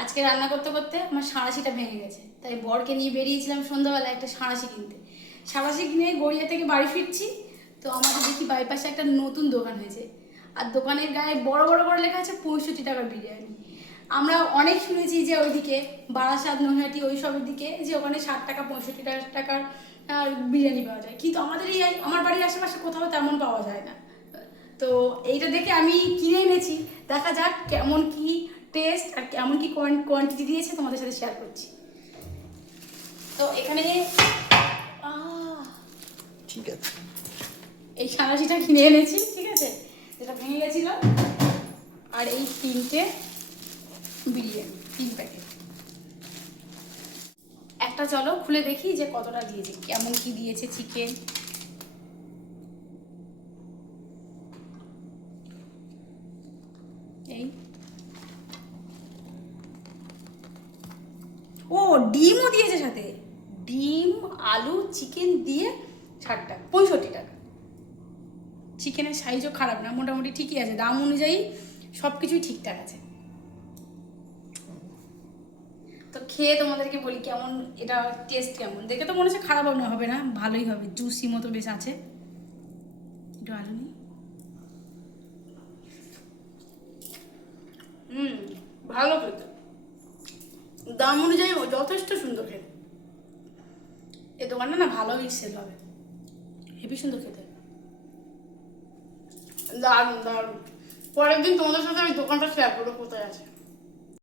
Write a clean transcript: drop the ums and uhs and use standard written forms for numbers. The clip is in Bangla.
আজকে রান্না করতে করতে আমার সাঁড়াশিটা ভেঙে গেছে, তাই বরকে নিয়ে বেরিয়েছিলাম সন্ধ্যাবেলা একটা সাঁড়াশি কিনতে। সাঁড়াশি কিনে গড়িয়া থেকে বাড়ি ফিরছি, তো আমাদের দেখি বাইপাসে একটা নতুন দোকান হয়েছে, আর দোকানের গায়ে বড় বড় করে লেখা আছে 65 টাকার বিরিয়ানি। আমরা অনেক শুনেছি যে ওইদিকে বারাসাত, নৈহাটি ওই সবের দিকে যে ওখানে 60 টাকা 65 টাকার বিরিয়ানি পাওয়া যায়, কিন্তু আমাদের এই আমার বাড়ির আশেপাশে কোথাও তেমন পাওয়া যায় না। তো এইটা দেখে আমি কিনে এনেছি, দেখা যাক কেমন কি টেস্ট আর কেমন কি কোয়ান্টিটি দিয়েছে তোমাদের সাথে শেয়ার করছি। তো এখানে ঠিক আছে, এই সাঁড়াশিটা কিনে এনেছি, ঠিক আছে, যেটা ভেঙে গেছিল, আর এই 3টে বিরিয়ানি 3 প্যাকেট। একটা চলো খুলে দেখি যে কতটা দিয়েছে, কেমন কি দিয়েছে চিকেন। এই ও ডিমও দিয়েছে সাথে, ডিম আলু চিকেন দিয়ে 60 টাকা 65 টাকা। চিকেনের সাইজও খারাপ না, মোটামুটি ঠিকই আছে, দাম অনুযায়ী সব কিছুই ঠিকঠাক আছে। তো খেয়ে তোমাদেরকে বলি কেমন, এটা টেস্ট কেমন। দেখে তো মনে হচ্ছে খারাপ হবে না, ভালোই হবে, জুসি মতো বেশ আছে। একটু আলু নিই। ভালো খেতে, দাম অনুযায়ী যথেষ্ট সুন্দর খেতে। এই দোকানটা না ভালোই সেল হবে, হেবি সুন্দর খেতে, দারুণ দারুণ। পরের দিন তোমাদের সাথে আমি দোকানটা শেয়ার করবো কোথায় আছে।